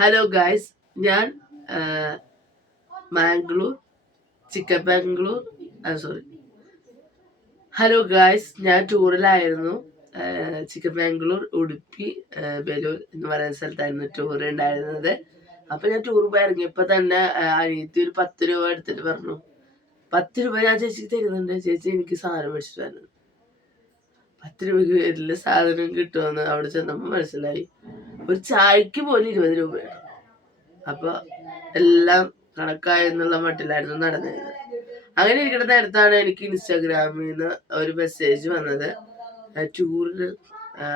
Hello guys, ഞാൻ Mangalore hello guys, ഞാൻ ടൂറിലായിരുന്നു. ചിക്കമാംഗ്ലൂർ, ഉടുപ്പി, ബലൂർ എന്ന് പറയുന്ന സ്ഥലത്തായിരുന്നു ടൂർ ഉണ്ടായിരുന്നത്. അപ്പൊ ഞാൻ ടൂർ പോയി ഇറങ്ങിയപ്പോ തന്നെ അനിയത്തി ഒരു 10 രൂപ എടുത്തിട്ട് പറഞ്ഞു, 10 രൂപ ഞാൻ ചേച്ചിക്ക് തരുന്നുണ്ട്, ചേച്ചി എനിക്ക് സാധനം മേടിച്ചിട്ട് വരണം. 10 രൂപയ്ക്ക് വലിയ സാധനം കിട്ടുമെന്ന് അവിടെ ചെന്നപ്പോൾ മനസ്സിലായി. ഒരു ചായക്ക് പോലും 20 രൂപയാണ്. അപ്പൊ എല്ലാം കണക്കായെന്നുള്ള മട്ടിലായിരുന്നു നടന്നിരുന്നത്. അങ്ങനെ ഇരിക്കുന്ന നേരത്താണ് എനിക്ക് ഇൻസ്റ്റാഗ്രാമിൽ നിന്ന് ഒരു മെസ്സേജ് വന്നത്. ടൂറിന്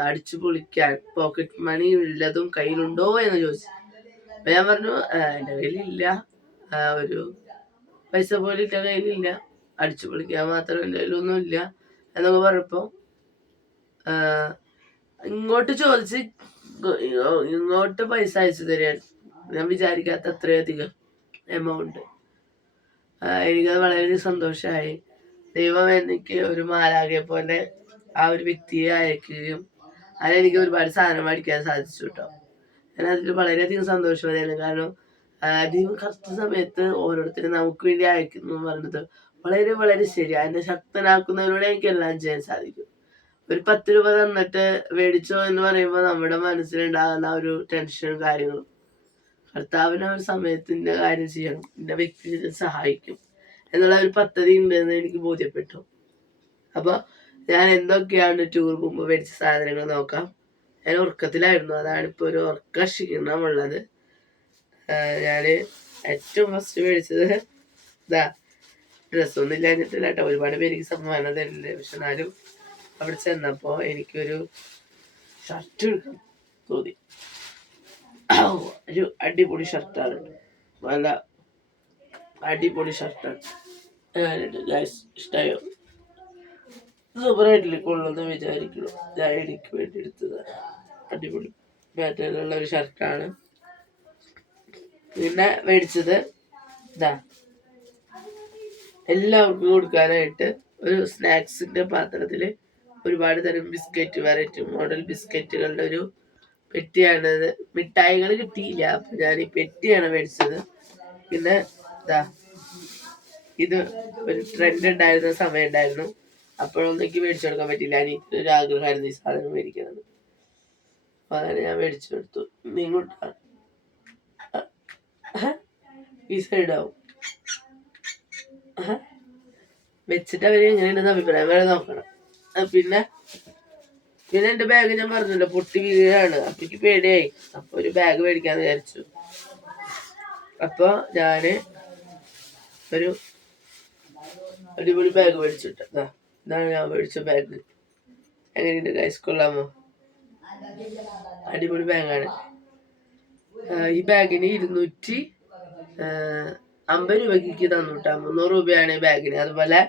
അടിച്ചു പൊളിക്കാൻ പോക്കറ്റ് മണി ഉള്ളതും കയ്യിലുണ്ടോ എന്ന് ചോദിച്ചു. അപ്പൊ ഞാൻ പറഞ്ഞു, എൻ്റെ കയ്യിലില്ല, ഒരു പൈസ പോലും എൻ്റെ കയ്യിലില്ല, അടിച്ചു പൊളിക്കാൻ മാത്രം എൻ്റെ കയ്യിലൊന്നും ഇല്ല എന്നൊക്കെ പറഞ്ഞപ്പോ ഇങ്ങോട്ട് ചോദിച്ച് ഇങ്ങോട്ട് പൈസ അയച്ചു തരാൻ ഞാൻ വിചാരിക്കാത്ത അത്രയധികം എമൗണ്ട്. എനിക്കത് വളരെ സന്തോഷമായി. ദൈവം എനിക്ക് ഒരു മാലാഖയെ പോലെ ആ ഒരു വ്യക്തിയെ അയക്കുകയും അതിലെനിക്ക് ഒരുപാട് സാധനം മേടിക്കാൻ സാധിച്ചു കേട്ടോ. ഞാൻ അതിൽ വളരെയധികം സന്തോഷവതിയാണ്. കാരണം ദൈവം കറക്റ്റ് സമയത്ത് ഓരോരുത്തരും നമുക്ക് വേണ്ടി അയക്കുന്നു എന്ന് പറയുന്നത് വളരെ വളരെ ശരിയാണ്. എന്നെ ശക്തനാക്കുന്നതിലൂടെ എനിക്ക് എല്ലാം ചെയ്യാൻ സാധിക്കും. ഒരു 10 രൂപ തന്നിട്ട് മേടിച്ചോ എന്ന് പറയുമ്പോൾ നമ്മുടെ മനസ്സിലുണ്ടാകുന്ന ഒരു ടെൻഷനും കാര്യങ്ങളും, കർത്താവിന് ഒരു സമയത്തിന്റെ കാര്യം ചെയ്യണം, എന്റെ വ്യക്തിയെ സഹായിക്കും എന്നുള്ള ഒരു പദ്ധതി ഉണ്ടെന്ന് എനിക്ക് ബോധ്യപ്പെട്ടു. അപ്പൊ ഞാൻ എന്തൊക്കെയാണ് ടൂർ പോകുമ്പോൾ മേടിച്ച സാധനങ്ങൾ നോക്കാം. ഞാൻ ഉറക്കത്തിലായിരുന്നു, അതാണ് ഇപ്പൊ ഒരു ഉറക്ക ക്ഷീണമുള്ളത്. ഞാന് ഏറ്റവും ഫസ്റ്റ് മേടിച്ചത് ഡ്രസ്സൊന്നും ഇല്ലാഞ്ഞിട്ടില്ല കേട്ടോ. ഒരുപാട് പേർക്ക് സമ്മാനം തരില്ല, പക്ഷെ എന്നാലും അവിടെ ചെന്നപ്പോ എനിക്കൊരു ഷർട്ട് എടുക്കാൻ തോന്നി. ഒരു അടിപൊളി ഷർട്ടാണ്, നല്ല അടിപൊളി ഷർട്ടാണ്. ഇഷ്ടമായോ? സൂപ്പറായിട്ടില്ലേ, കൊള്ളുന്ന വിചാരിക്കുന്നു. ഞാൻ എനിക്ക് വേണ്ടി എടുത്തതാണ്. അടിപൊളി പാറ്റേണുള്ള ഒരു ഷർട്ടാണ്. പിന്നെ മേടിച്ചത് എല്ലാവർക്കും കൊടുക്കാനായിട്ട് ഒരു സ്നാക്സിന്റെ പാത്രത്തില് ഒരുപാട് തരം ബിസ്ക്കറ്റ്, വെറൈറ്റി മോഡൽ ബിസ്ക്കറ്റുകളുടെ ഒരു പെട്ടിയാണത്. മിഠായികൾ കിട്ടിയില്ല, അപ്പൊ ഞാൻ ഈ പെട്ടിയാണ് മേടിച്ചത്. പിന്നെ ഇത് ഒരു ട്രെൻഡ് ഉണ്ടായിരുന്ന സമയം ഉണ്ടായിരുന്നു, അപ്പോഴൊന്നും എനിക്ക് മേടിച്ചു കൊടുക്കാൻ പറ്റില്ല. എനിക്ക് ഒരു ആഗ്രഹമായിരുന്നു ഈ സാധനം മേടിക്കുന്നത്. അപ്പൊ അങ്ങനെ ഞാൻ മേടിച്ചു കൊടുത്തു. ഇങ്ങോട്ടാണ് ഈ സൈഡാവും വെച്ചിട്ട് അവര് എങ്ങനെയുണ്ടെന്ന് അഭിപ്രായം വരെ നോക്കണം. പിന്നെ എന്റെ ബാഗ് ഞാൻ പറഞ്ഞല്ലോ പൊട്ടി വീഴാണ്. അപ്പൊ എനിക്ക് പേടിയായി. അപ്പൊ ഒരു ബാഗ് മേടിക്കാന്ന് വിചാരിച്ചു. അപ്പൊ ഞാന് ഒരു അടിപൊളി ബാഗ് മേടിച്ചിട്ട് ഇതാണ് ഞാൻ മേടിച്ച ബാഗ്. എങ്ങനെയുണ്ട് ഗൈസ്, കൊള്ളാമോ? അടിപൊളി ബാഗാണ്. ഈ ബാഗിന് 250 രൂപയ്ക്ക് തന്നു കേട്ടോ. 300 രൂപയാണ് ഈ ബാഗിന്. അതുപോലെ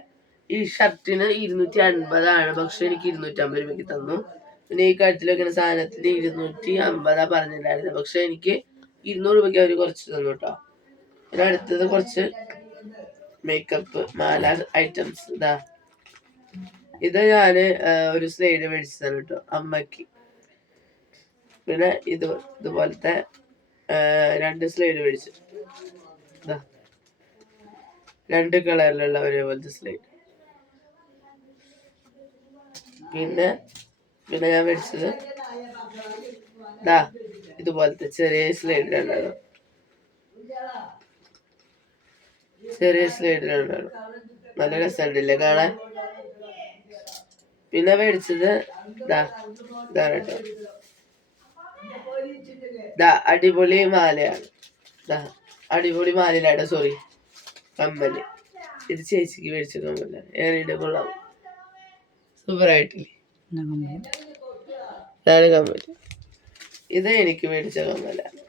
ഈ ഷർട്ടിന് 250 പക്ഷെ എനിക്ക് 250 രൂപയ്ക്ക് തന്നു. പിന്നെ ഈ കഴുത്തിൽ വെക്കുന്ന സാധനത്തിന് 250 പറഞ്ഞിട്ടുണ്ടായിരുന്നു, പക്ഷെ എനിക്ക് 200 രൂപയ്ക്ക് അവർ കുറച്ച് തന്നു കേട്ടോ. പിന്നെ അടുത്തത് കുറച്ച് മേക്കപ്പ് മാല ഐറ്റംസ്. ഇത് ഞാന് ഒരു സ്ലൈഡ് മേടിച്ചതാണ് കേട്ടോ അമ്മയ്ക്ക്. പിന്നെ ഇതുപോലത്തെ 2 സ്ലൈഡ് മേടിച്ചു, 2 കളറിലുള്ള ഒരേപോലത്തെ സ്ലൈഡ്. പിന്നെ ഞാൻ മേടിച്ചത് ഇതുപോലത്തെ ചെറിയ സ്ലൈഡ് രണ്ടെണ്ണം, നല്ല രസമുണ്ടല്ലേ കാണാൻ. പിന്നെ മേടിച്ചത് ഇതാണ് കേട്ടോ. അടിപൊളി മാലയാണ്. അടിപൊളി മാലയിലാണ്, സോറി കമ്മല്. ഇത് ചേച്ചിക്ക് മേടിച്ച കമ്മലാണ്. ഏറെ കൊള്ളാം, സൂപ്പറായിട്ടില്ലേ? ഇതാണ് കമ്മല്. ഇത് എനിക്ക് മേടിച്ച കമ്മലാണ്.